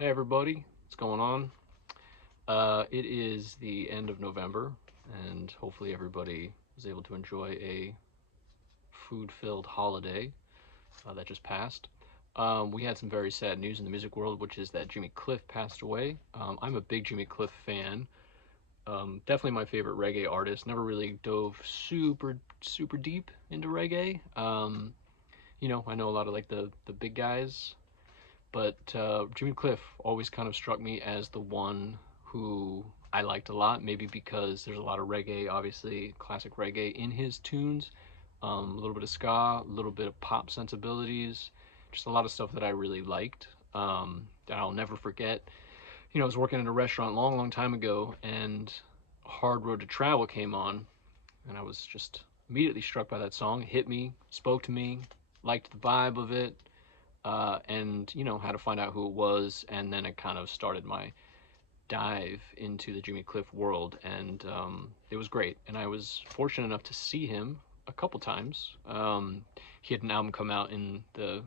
Hey everybody, what's going on? It is the end of November, and hopefully everybody was able to enjoy a food-filled holiday that just passed. We had some very sad news in the music world, which is that Jimmy Cliff passed away. I'm a big Jimmy Cliff fan. Definitely my favorite reggae artist. Never really dove super deep into reggae. I know a lot of like the big guys, but Jimmy Cliff always kind of struck me as the one who I liked a lot. Maybe because there's a lot of reggae, obviously classic reggae in his tunes, a little bit of ska, a little bit of pop sensibilities, just a lot of stuff that I really liked. That I'll never forget. I was working in a restaurant a long time ago, and Hard Road to Travel came on, and I was just immediately struck by that song. It hit me, spoke to me, liked the vibe of it, and had to find out who it was, and then it kind of started my dive into the Jimmy Cliff world, and it was great. And I was fortunate enough to see him a couple times. He had an album come out in the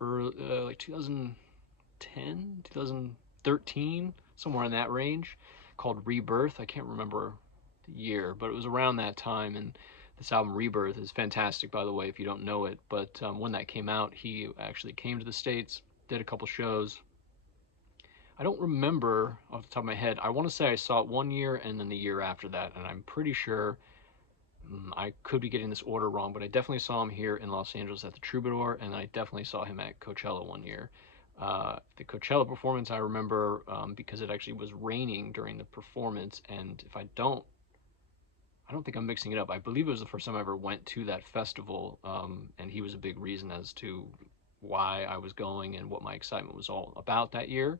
early, like 2010, 2013, somewhere in that range, called Rebirth. I can't remember the year, but it was around that time. And this album Rebirth is fantastic, by the way, if you don't know it. But when that came out, he actually came to the States, did a couple shows. I don't remember off the top of my head. I want to say I saw it one year and then the year after that, and I'm pretty sure I could be getting this order wrong, but I definitely saw him here in Los Angeles at the Troubadour, and I definitely saw him at Coachella one year. The Coachella performance I remember because it actually was raining during the performance, and if I don't think I'm mixing it up. I believe it was the first time I ever went to that festival, and he was a big reason as to why I was going and what my excitement was all about that year.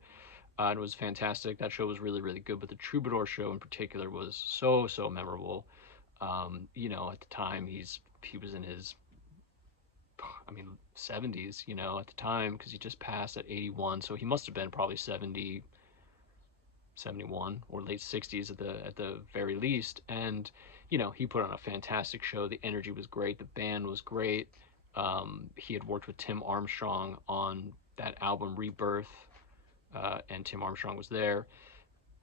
It was fantastic. That show was really good, but the Troubadour show in particular was so memorable. At the time he was in his, I mean, 70s. At the time because he just passed at 81, so he must have been probably 70, 71 or late 60s at the very least. And he put on a fantastic show. The energy was great. The band was great. He had worked with Tim Armstrong on that album Rebirth, and Tim Armstrong was there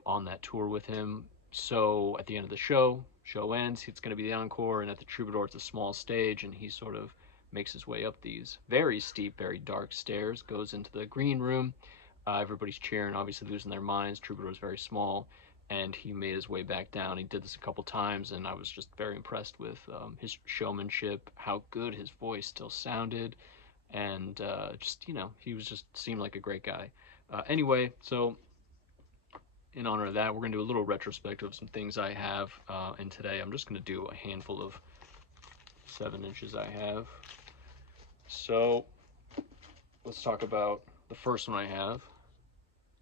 on that tour with him. So at the end of the show ends, it's going to be the encore, and at the Troubadour, it's a small stage, and he sort of makes his way up these very steep, very dark stairs, goes into the green room. Everybody's cheering, obviously losing their minds. Troubadour is very small, and he made his way back down. He did this a couple times, and I was just very impressed with his showmanship, how good his voice still sounded, and he was just seemed like a great guy. Anyway, so in honor of that, we're going to do a little retrospective of some things I have. And today I'm just going to do a handful of 7 inches I have. So let's talk about the first one I have,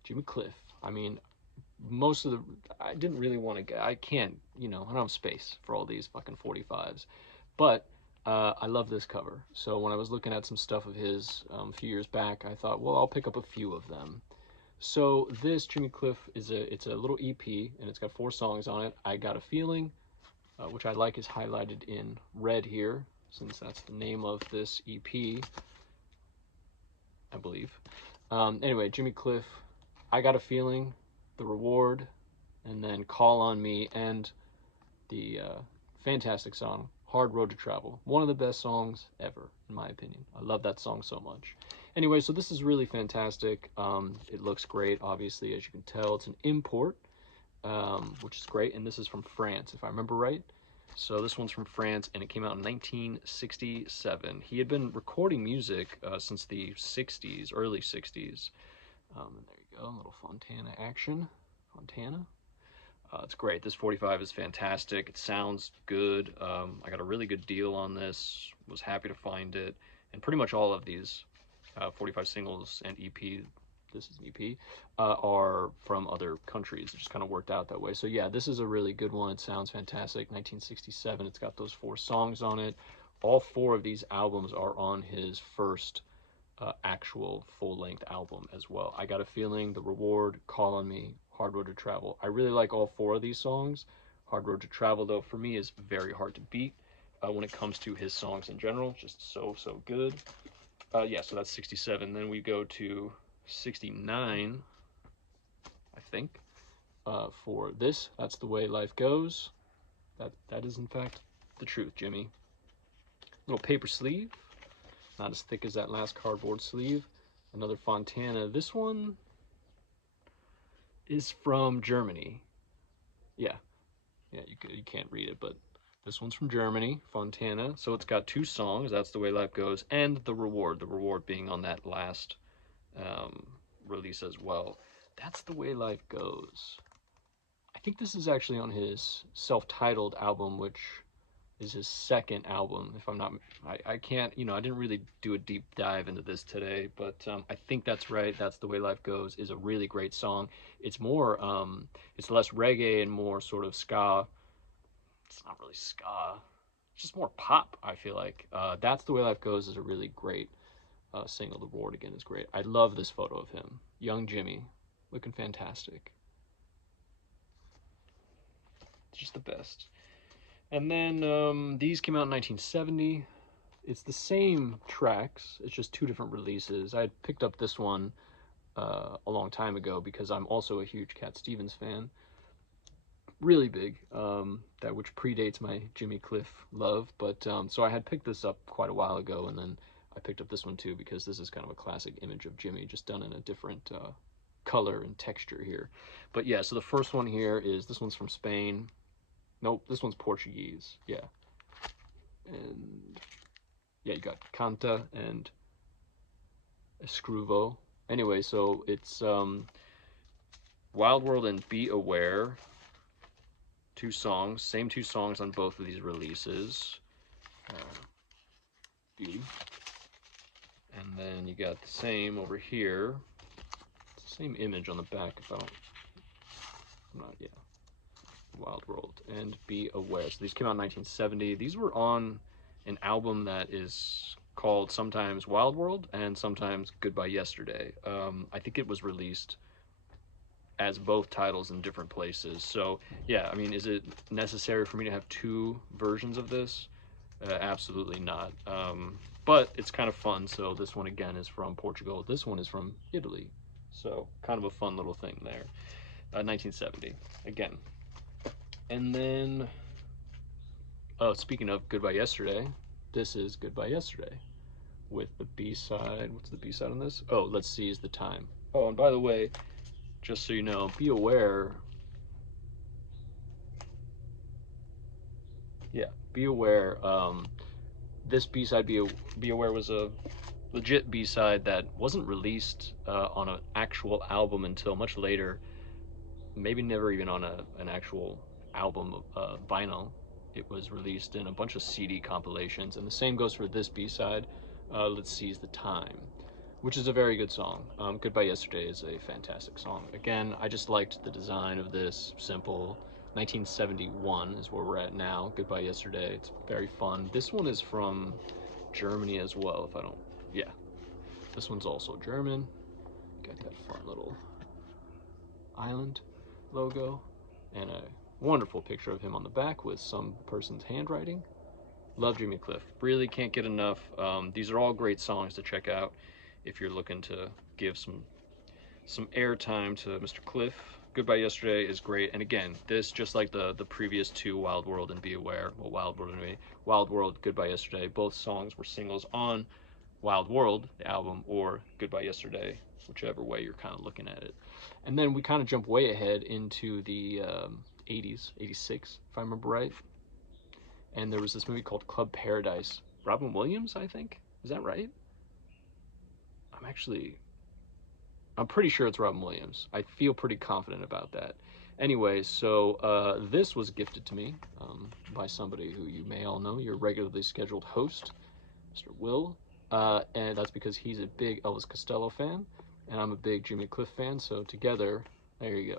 Jimmy Cliff. I mean, most of the, I didn't really want to get, I can't, I don't have space for all these fucking 45s. But I love this cover. So when I was looking at some stuff of his a few years back, I thought, well, I'll pick up a few of them. So this Jimmy Cliff it's a little EP, and it's got 4 songs on it. I Got a Feeling, which I like is highlighted in red here, since that's the name of this EP, I believe. Anyway, Jimmy Cliff, I Got a Feeling, The Reward, and then Call on Me, and the fantastic song Hard Road to Travel. One of the best songs ever, in my opinion. I love that song so much. Anyway, so this is really fantastic. It looks great, obviously, as you can tell. It's an import, which is great, and this is from France, if I remember right. So this one's from France, and it came out in 1967. He had been recording music since the 60s, early 60s. And there you go, a little Fontana action. Fontana. It's great. This 45 is fantastic. It sounds good. I got a really good deal on this. Was happy to find it. And pretty much all of these 45 singles and EP, this is an EP, are from other countries. It just kind of worked out that way. So yeah, this is a really good one. It sounds fantastic. 1967. It's got those 4 songs on it. All 4 of these albums are on his first actual full-length album as well. I Got a Feeling, The Reward, Call on Me, Hard Road to Travel. I really like all 4 of these songs. Hard Road to Travel, though, for me is very hard to beat when it comes to his songs in general. Just so good. Yeah, so that's 67. Then we go to $69, I think, for this. That's the way life goes. That is in fact the truth, Jimmy. Little paper sleeve, not as thick as that last cardboard sleeve. Another Fontana. This one is from Germany. Yeah, you can't read it, but this one's from Germany, Fontana. So it's got 2 songs, That's the Way Life Goes, and The Reward. The Reward being on that last release as well. That's the Way Life Goes. I think this is actually on his self-titled album, which is his second album, if I'm not, I can't, I didn't really do a deep dive into this today, but I think that's right. That's the Way Life Goes is a really great song. It's more, it's less reggae and more sort of ska. It's not really ska. It's just more pop, I feel like. That's the Way Life Goes is a really great single. The Reward again is great. I love this photo of him. Young Jimmy, looking fantastic. It's just the best. And then these came out in 1970. It's the same tracks. It's just 2 different releases. I had picked up this one a long time ago because I'm also a huge Cat Stevens fan. Really big, that which predates my Jimmy Cliff love. But so I had picked this up quite a while ago, and then I picked up this one too because this is kind of a classic image of Jimmy, just done in a different color and texture here. But yeah, so the first one here is, this one's from Spain. Nope, this one's Portuguese. Yeah. And yeah, you got Canta and Escruvo. Anyway, so it's Wild World and Be Aware. 2 songs, same 2 songs on both of these releases. Beauty. And then you got the same over here. It's the same image on the back, if I'm not, yeah. Wild World and Be Aware. So these came out in 1970. These were on an album that is called sometimes Wild World and sometimes Goodbye Yesterday. I think it was released as both titles in different places. So yeah, I mean, is it necessary for me to have 2 versions of this? Absolutely not. But it's kind of fun. So this one again is from Portugal. This one is from Italy. So kind of a fun little thing there. 1970 again. And then, oh, speaking of Goodbye Yesterday, this is Goodbye Yesterday with the B-side. What's the B-side on this? Oh, Let's Seize the Time. Oh, and by the way, just so you know, be aware. Yeah, be aware. This B-side, be Aware, was a legit B-side that wasn't released on an actual album until much later. Maybe never even on an actual album vinyl. It was released in a bunch of CD compilations, and the same goes for this B-side, Let's Seize the Time, which is a very good song. Goodbye Yesterday is a fantastic song. Again, I just liked the design of this, simple. 1971 is where we're at now. Goodbye Yesterday, it's very fun. This one is from Germany as well, if I don't, yeah. This one's also German. Got that fun little island logo and a wonderful picture of him on the back with some person's handwriting. Love Jimmy Cliff. Really can't get enough. These are all great songs to check out if you're looking to give some airtime to Mr. Cliff. Goodbye Yesterday is great. And again, this, just like the previous 2, Wild World and Be Aware, well, Wild World, Goodbye Yesterday, both songs were singles on Wild World, the album, or Goodbye Yesterday, whichever way you're kind of looking at it. And then we kind of jump way ahead into the 80s, 86, if I remember right. And there was this movie called Club Paradise. Robin Williams, I think? Is that right? I'm pretty sure it's Robin Williams. I feel pretty confident about that. Anyway, so this was gifted to me by somebody who you may all know, your regularly scheduled host, Mr. Will. And that's because he's a big Elvis Costello fan, and I'm a big Jimmy Cliff fan, so together, there you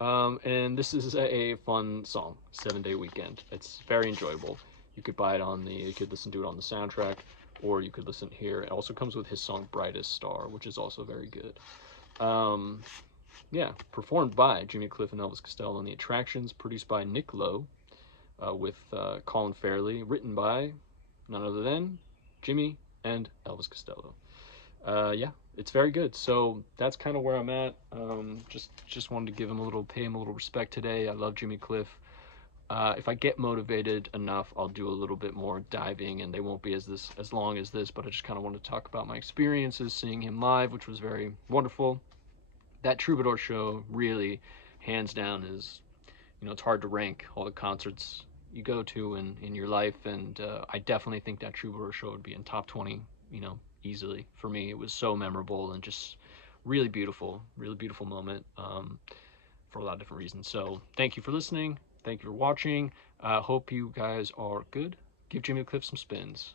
go. And this is a fun song, 7-Day Weekend. It's very enjoyable. You could buy it you could listen to it on the soundtrack, or you could listen here. It also comes with his song Brightest Star, which is also very good. Yeah, performed by Jimmy Cliff and Elvis Costello on The Attractions, produced by Nick Lowe, with Colin Fairley, written by none other than Jimmy and Elvis Costello. Yeah, it's very good. So that's kind of where I'm at. Just wanted to give him pay him a little respect today. I love Jimmy Cliff. If I get motivated enough, I'll do a little bit more diving, and they won't be as long as this. But I just kind of want to talk about my experiences seeing him live, which was very wonderful. That Troubadour show really, hands down, is, it's hard to rank all the concerts you go to in your life, and I definitely think that Troubadour show would be in top 20, easily for me. It was so memorable and just really beautiful moment, for a lot of different reasons. So thank you for listening. Thank you for watching. Hope you guys are good. Give Jimmy Cliff some spins.